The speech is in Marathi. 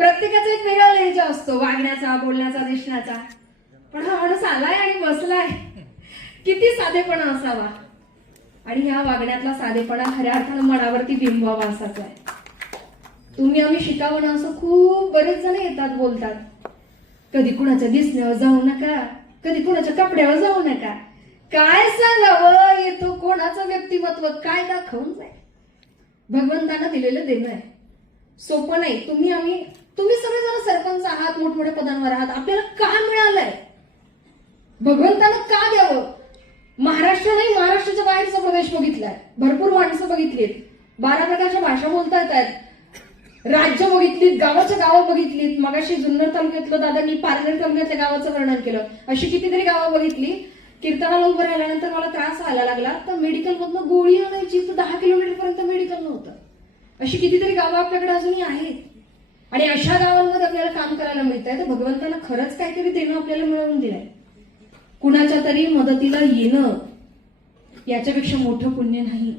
प्रत्येकाचा एक वेगळा लहेजा असतो, वागण्याचा, बोलण्याचा, दिसण्याचा. पण हा माणूस आलाय आणि बसलाय, किती साधेपणा असावा. आणि ह्या वागण्यातला साधेपणा खऱ्या अर्थानं मनावरती बिंबवावा असाच आहे. तुम्ही आम्ही शिकावं ना असं खूप बरेच जण येतात, बोलतात. कधी कुणाच्या दिसण्यावर जाऊ नका, कधी कुणाच्या कपड्यावर जाऊ नका. काय सांगावं, येतो कोणाचं व्यक्तिमत्व काय दाखवून जाईल. भगवंतानं दिलेलं देणं आहे, सोपं नाही. तुम्ही सगळे जरा सरपंच आहात, मोठमोठ्या पदांवर आहात. आपल्याला का मिळालंय, भगवंतानं का द्यावं. महाराष्ट्र नाही, महाराष्ट्राच्या बाहेरचा प्रदेश बघितलाय, भरपूर माणसं बघितलीत, 12 प्रकारच्या भाषा बोलता येत आहेत, राज्य बघितलीत, गावाच्या गावं बघितलीत. मगाशी जुन्नर तालुक्यातलं दादांनी पारनेर तालुक्यातल्या गावाचं वर्णन केलं. अशी कितीतरी गावं बघितली. कीर्तनाला उभं राहिल्यानंतर मला त्रास व्हायला लागला, तर मेडिकल मधनं गोळी आणायची, तर 10 किलोमीटर पर्यंत मेडिकल नव्हतं. अशी कितीतरी गावं आपल्याकडे अजूनही आहेत. आणि अशा गावांमध्ये आपल्याला काम करायला मिळत आहे. तर भगवंतानं खरंच काहीतरी देणं आपल्याला मिळवून दिलंय. कुणाच्या तरी मदतीला येणं याच्यापेक्षा मोठं पुण्य नाही.